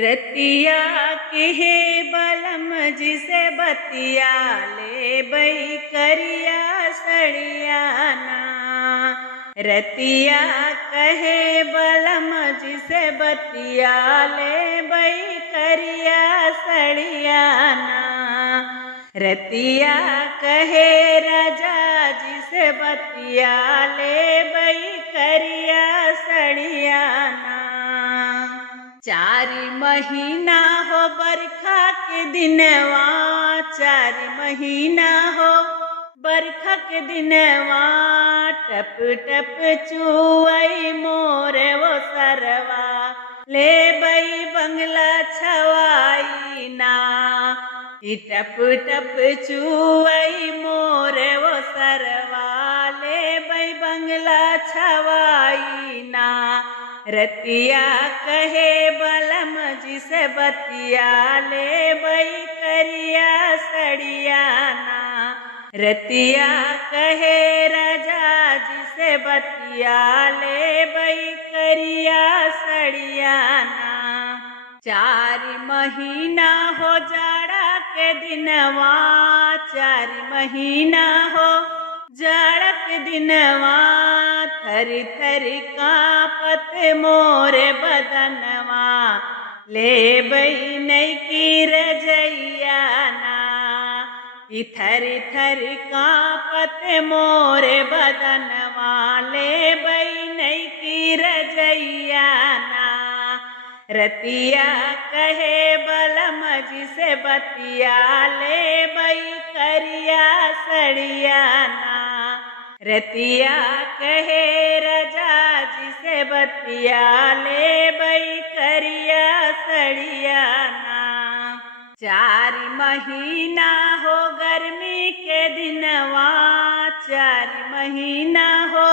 रतिया के हे बलम जिसे बतिया ले बई करिया सड़ियाना। रतिया कहे बलम जिसे बतिया ले बई करिया सड़ियाना। रतिया कहे राजा जिसे बतिया ले बई करिया सड़ियाना। चारि महीना हो बरखा के दिनवा, चारि महीना हो बरखा के दिनवा। टप टप चुआई मोरे वो सरवा ले बई बंगला छवाई ना। टप टप चुआई मोरे वो सरवा ले बई बंगला छवाई ना। रतिया कहे बलम जिसे बतिया ले बई करिया सड़ियाना। रतिया कहे राजा जिसे बतिया ले बई करिया सड़ियाना। चारि महीना हो जाड़ा के दिनवा, चारि महीना हो जाड़ा के दिनवा। थरी थरी कांपत मोरे बदनवा ले बई नैकी रजैया ना। थरी थरी कांपत मोरे बदनवा ले बई नैकी रजैया ना। रतिया कहे बलम जिसे बतिया ले बई करिया सड़ियाना। रतिया कहे राजा जिसे बतिया ले बई करिया सड़ियाना। चारि महीना हो गर्मी के दिनवा, चारि महीना हो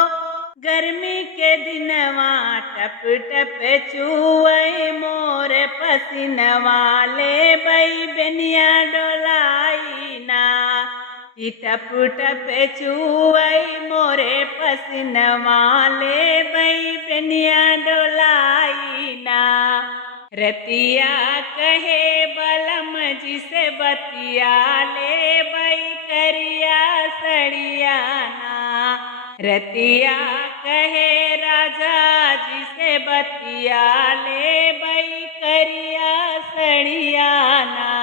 गर्मी के दिनवा। टप टप चुआई मोरे पसीनवा ले बई बेनिया डोलाई ना। टप टप चुआई मोरे पसीनवा ले बई बेनिया डोलाई ना। रतिया कहे बलम जिसे बतिया ले बई करिया सड़ियाना। रतिया कहे राजा जिसे बतिया ले बई करिया सड़ियाना।